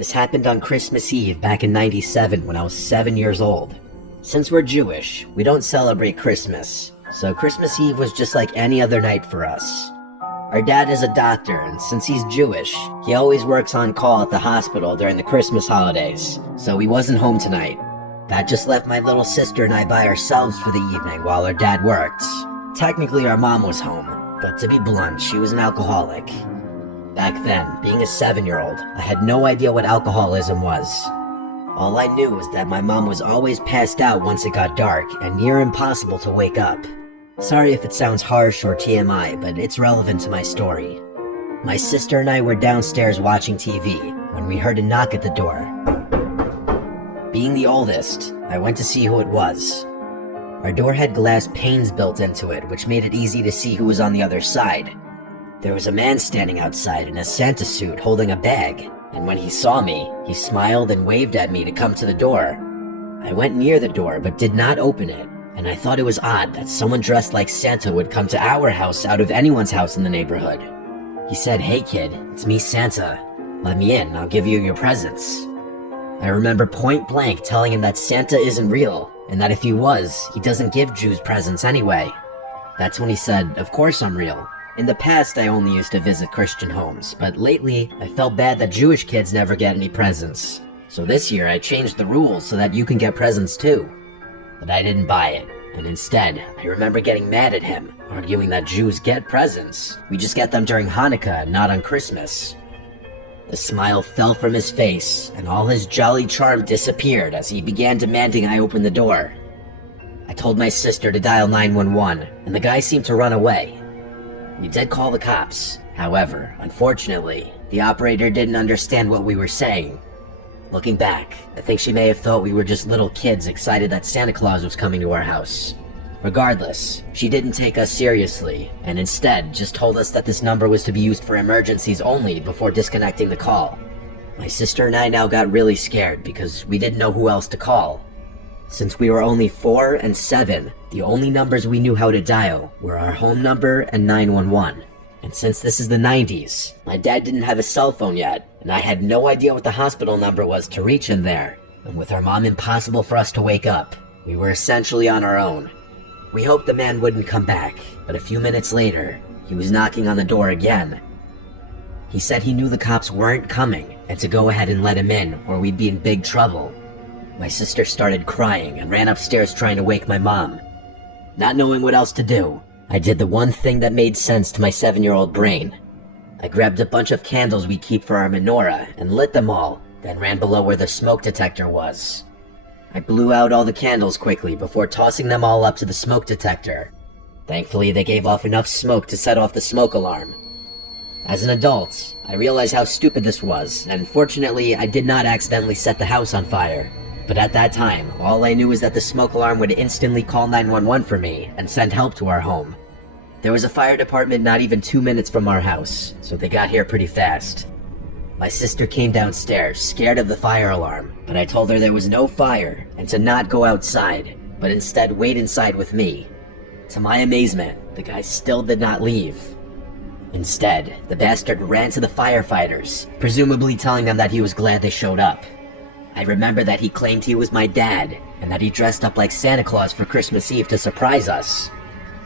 This happened on Christmas Eve back in '97 when I was 7 years old. Since we're Jewish, we don't celebrate Christmas, so Christmas Eve was just like any other night for us. Our dad is a doctor, and since he's Jewish, he always works on call at the hospital during the Christmas holidays, so he wasn't home tonight. That just left my little sister and I by ourselves for the evening while our dad worked. Technically, our mom was home, but to be blunt, she was an alcoholic. Back then, being a 7-year-old, I had no idea what alcoholism was. All I knew was that my mom was always passed out once it got dark and near impossible to wake up. Sorry if it sounds harsh or TMI, but it's relevant to my story. My sister and I were downstairs watching TV when we heard a knock at the door. Being the oldest, I went to see who it was. Our door had glass panes built into it, which made it easy to see who was on the other side. There was a man standing outside in a Santa suit holding a bag, and when he saw me, he smiled and waved at me to come to the door. I went near the door but did not open it, and I thought it was odd that someone dressed like Santa would come to our house out of anyone's house in the neighborhood. He said, "Hey kid, it's me Santa. Let me in, I'll give you your presents." I remember point blank telling him that Santa isn't real, and that if he was, he doesn't give Jews presents anyway. That's when he said, "Of course I'm real. In the past, I only used to visit Christian homes, but lately, I felt bad that Jewish kids never get any presents. So this year, I changed the rules so that you can get presents too." But I didn't buy it, and instead, I remember getting mad at him, arguing that Jews get presents. We just get them during Hanukkah, not on Christmas. The smile fell from his face, and all his jolly charm disappeared as he began demanding I open the door. I told my sister to dial 911, and the guy seemed to run away. We did call the cops. However, unfortunately, the operator didn't understand what we were saying. Looking back, I think she may have thought we were just little kids excited that Santa Claus was coming to our house. Regardless, she didn't take us seriously, and instead just told us that this number was to be used for emergencies only before disconnecting the call. My sister and I now got really scared because we didn't know who else to call. Since we were only 4 and 7, the only numbers we knew how to dial were our home number and 911. And since this is the 90s, my dad didn't have a cell phone yet, and I had no idea what the hospital number was to reach him there. And with our mom impossible for us to wake up, we were essentially on our own. We hoped the man wouldn't come back, but a few minutes later, he was knocking on the door again. He said he knew the cops weren't coming, and to go ahead and let him in, or we'd be in big trouble. My sister started crying and ran upstairs trying to wake my mom. Not knowing what else to do, I did the one thing that made sense to my 7-year-old brain. I grabbed a bunch of candles we keep for our menorah and lit them all, then ran below where the smoke detector was. I blew out all the candles quickly before tossing them all up to the smoke detector. Thankfully, they gave off enough smoke to set off the smoke alarm. As an adult, I realized how stupid this was, and fortunately, I did not accidentally set the house on fire. But at that time, all I knew was that the smoke alarm would instantly call 911 for me and send help to our home. There was a fire department not even 2 minutes from our house, so they got here pretty fast. My sister came downstairs, scared of the fire alarm, but I told her there was no fire and to not go outside, but instead wait inside with me. To my amazement, the guy still did not leave. Instead, the bastard ran to the firefighters, presumably telling them that he was glad they showed up. I remember that he claimed he was my dad, and that he dressed up like Santa Claus for Christmas Eve to surprise us.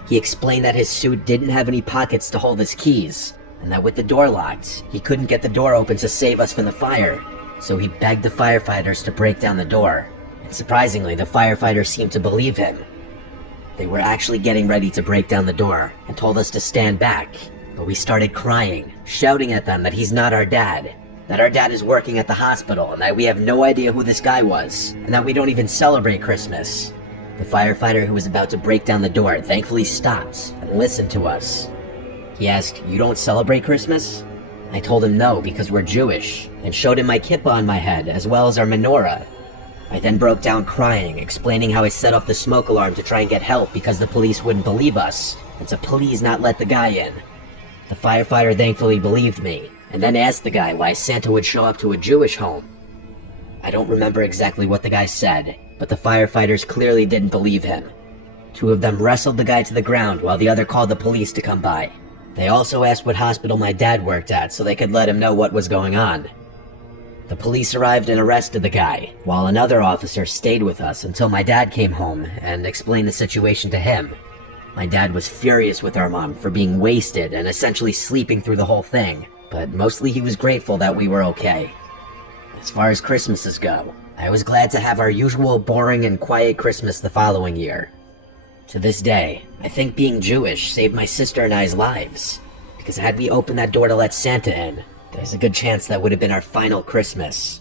He explained that his suit didn't have any pockets to hold his keys, and that with the door locked, he couldn't get the door open to save us from the fire, so he begged the firefighters to break down the door. And surprisingly, the firefighters seemed to believe him. They were actually getting ready to break down the door, and told us to stand back, but we started crying, shouting at them that he's not our dad, that our dad is working at the hospital, and that we have no idea who this guy was, and that we don't even celebrate Christmas. The firefighter who was about to break down the door thankfully stopped and listened to us. He asked, "You don't celebrate Christmas?" I told him no because we're Jewish, and showed him my kippah on my head as well as our menorah. I then broke down crying, explaining how I set off the smoke alarm to try and get help because the police wouldn't believe us, and to please not let the guy in. The firefighter thankfully believed me, and then asked the guy why Santa would show up to a Jewish home. I don't remember exactly what the guy said, but the firefighters clearly didn't believe him. 2 of them wrestled the guy to the ground while the other called the police to come by. They also asked what hospital my dad worked at so they could let him know what was going on. The police arrived and arrested the guy, while another officer stayed with us until my dad came home and explained the situation to him. My dad was furious with our mom for being wasted and essentially sleeping through the whole thing, but mostly he was grateful that we were okay. As far as Christmases go, I was glad to have our usual boring and quiet Christmas the following year. To this day, I think being Jewish saved my sister and I's lives, because had we opened that door to let Santa in, there's a good chance that would have been our final Christmas.